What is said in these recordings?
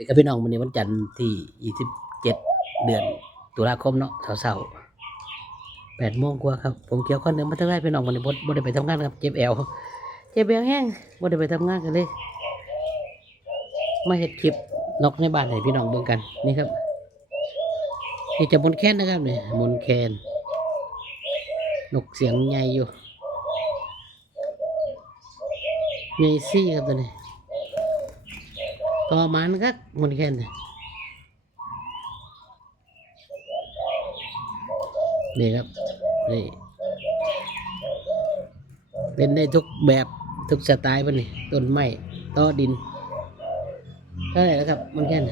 ด็กกับพี่น้องวันนี้วันจันทร์ที่27เดือนตุลาคมเนาะเช้าๆ8 โมงกว่าครับผมเกี่ยวข้าวเหนียวมาทั้งไรพี่น้องวันนี้บ่ได้ไปทำงานครับเจ็บแอวแห้งบ่ได้ไปทำงานกันเลยมาเฮ็ดคลิปนกในบ้านให้พี่น้องเบิ่งกันนี่ครับนี่จะมนแคนนะครับนี่มนแคนนกเสียงใหญ่อยู่ใหญ่ซี่ครับตัวนี้ต่อมันครับมนแคนนี่ครับนี่เป็นได้ทุกแบบทุกสไตล์ป่ะนี่ต้นไม้ต่อดินเท่าไหร่แล้วครับมันแค่น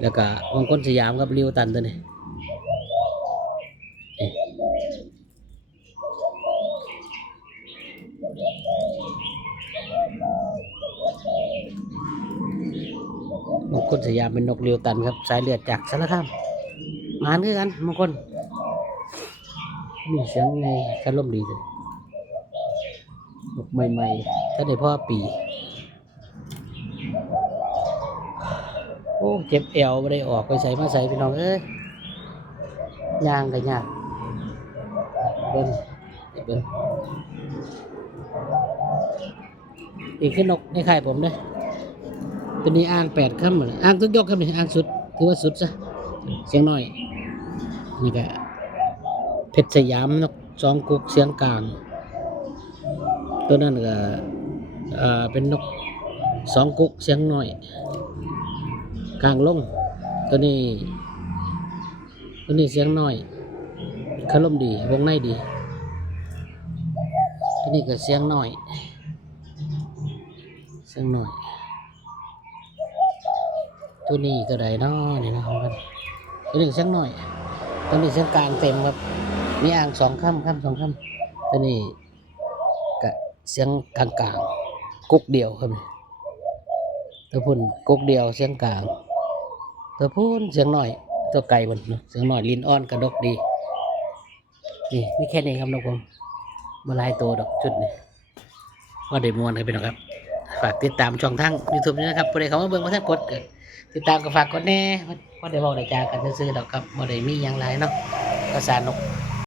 แล้วก็มงคลสยามกับริวตันตัวนี้มงคลสยามเป็นนกริวตันครับสายเลือดจากสารคามมานคือกันมงคลนี่เสียงไงการล่มดีเลยนกใหม่ๆถ้าได้พ่อปีโอ้เจ็บเอวไม่ได้ออกไปใส่มาใส่พี่น้องเอ้ยย่างกันยากเบิ้งอีกขึ้นนกในไข่ผมเนี่ยตัวนี้อ่าง8 ค่ำเหมือนอ่างทุกยกครับนี่อ่างสุดถือว่าสุดซะเสียงน้อยนี่ก็เพชรสยามนก2 กุกเสียงกลางตัวนั้นก็เป็นนก2 กุกเสียงน้อยกลางลงตัวนี้เสียงน้อยคารมดีวงในดีตัวนี้ก็เสียงน้อยตัวนี้ตัวใดน้อนี่นะครับตัวนี้เสียงน้อยตัวนี้เสียงกลางเต็มครับมีอ่าง2 ค่ำ2 ค่ำตัวนี้ก็เสียงกลางกุกเดียวครับตัวพุ่นกุกเดียวเสียงกลางตัวพุ่นเสียงน้อยตัวไก่มันเสียงน้อยลิ้นอ่อนกระดกดีนี่ไม่แค่นี้ครับน้องผมมาลายตัวดอกจุดนี่ว่าได้มวนครับพี่น้องครับฝากติดตามช่องทาง YouTube นี่นะครับผู้ใดเข้ามาเบิ่งมาท่านกดติดตามก็ฝากกดแน่ว่าได้บอกได้จากันซื่อๆดอกครับบ่ได้มีหยังหลายเนาะภาษานก